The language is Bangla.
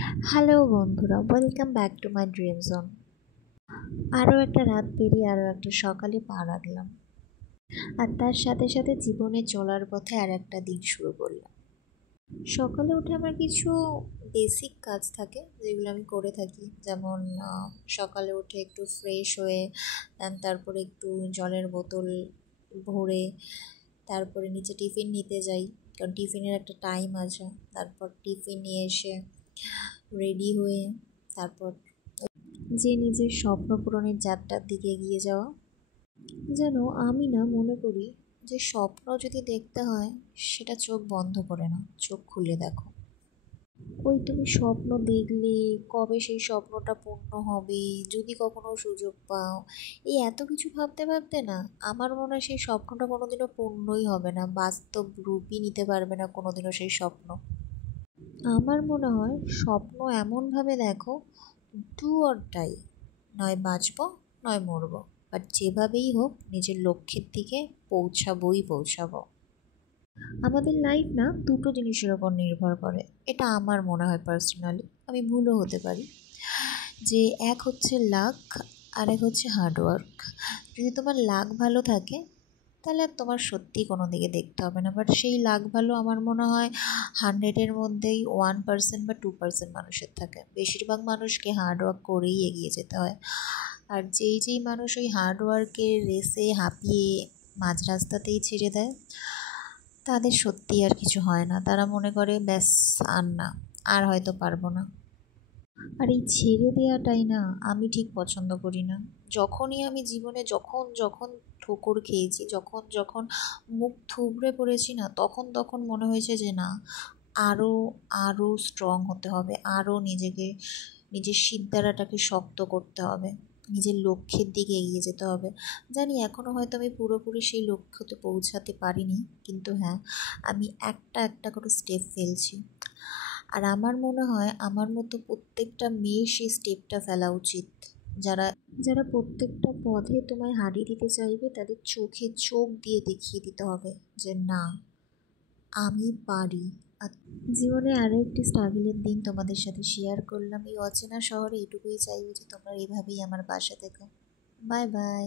হ্যালো বন্ধুরা, welcome back to my dream zone. আরও একটা রাত পেরিয়ে আরও একটা সকালে পা রাখলাম, আর তার সাথে সাথে জীবনে চলার পথে আর একটা দিন শুরু করলাম। সকালে উঠে আমার কিছু বেসিক কাজ থাকে যেগুলো আমি করে থাকি, যেমন সকালে উঠে একটু ফ্রেশ হয়ে তারপরে একটু জলের বোতল ভরে তারপরে নিচে টিফিন নিতে যাই, কারণ টিফিনের একটা টাইম আছে। তারপর টিফিন নিয়ে এসে রেডি হয়ে তারপর যে নিজের স্বপ্ন পূরণের যাত্রার দিকে এগিয়ে যাওয়া। যেন আমি না মনে করি যে স্বপ্ন যদি দেখতে হয় সেটা চোখ বন্ধ করে না, চোখ খুলে দেখো। ওই তুমি স্বপ্ন দেখলে কবে সেই স্বপ্নটা পূর্ণ হবে, যদি কখনো সুযোগ পাও, এই এত কিছু ভাবতে ভাবতে না আমার মনে হয় সেই স্বপ্নটা কোনোদিনও পূর্ণই হবে না, বাস্তব রূপই নিতে পারবে না কোনোদিনও সেই স্বপ্ন। আমার মনে হয় স্বপ্ন এমনভাবে দেখো, ডু অর ডাই, নয় বাঁচবো নয় মরবো, বাট যেভাবেই হোক নিজের লক্ষ্যের দিকে পৌঁছাবো। আমাদের লাইফ না দুটো জিনিসের ওপর নির্ভর করে, এটা আমার মনে হয় পার্সোনালি, আমি ভুলও হতে পারি। যে এক হচ্ছে লাক, আর এক হচ্ছে হার্ডওয়ার্ক। যদি তোমার লাক ভালো থাকে তাহলে আর তোমার সত্যিই কোনো দিকে দেখতে হবে না, বাট সেই লাক ভালো আমার মনে হয় 100-এর মধ্যেই 1% বা 2% মানুষের থাকে। বেশিরভাগ মানুষকে হার্ডওয়ার্ক করেই এগিয়ে যেতে হয়। আর যেই মানুষ ওই হার্ডওয়ার্কের রেসে হাঁপিয়ে মাঝ রাস্তাতেই ছেড়ে দেয়, তাদের সত্যিই আর কিছু হয় না। তারা মনে করে ব্যাস, আর না, আর হয়তো পারবো না। আর এই ছেড়ে দেওয়াটাই না আমি ঠিক পছন্দ করি না। যখনই আমি জীবনে যখন যখন ঠোকর খেয়েছি, যখন যখন মুখ থুবড়ে পড়েছি না, তখন তখন মনে হয়েছে যে না, আরও আরও স্ট্রং হতে হবে, আরও নিজের শিরদাঁড়াটাকে শক্ত করতে হবে, নিজের লক্ষ্যের দিকে এগিয়ে যেতে হবে। জানি এখনও হয়তো আমি পুরোপুরি সেই লক্ষ্যতে পৌঁছাতে পারিনি, কিন্তু হ্যাঁ, আমি একটা একটা করে স্টেপ ফেলছি। আর আমার মনে হয় আমার মতো প্রত্যেকটা মেয়ের সেই স্টেপটা ফেলা উচিত। যারা যারা প্রত্যেকটা পথে তোমায় হারিয়ে দিতে চাইবে, তাদের চোখে চোখ দিয়ে দেখিয়ে দিতে হবে যে না, আমি পারি। আর জীবনে আরও একটি স্ট্রাগলের দিন তোমাদের সাথে শেয়ার করলাম। এই অচেনা শহরে এটুকুই চাইবো যে তোমরা এইভাবেই আমার পাশে থেকো। Bye bye.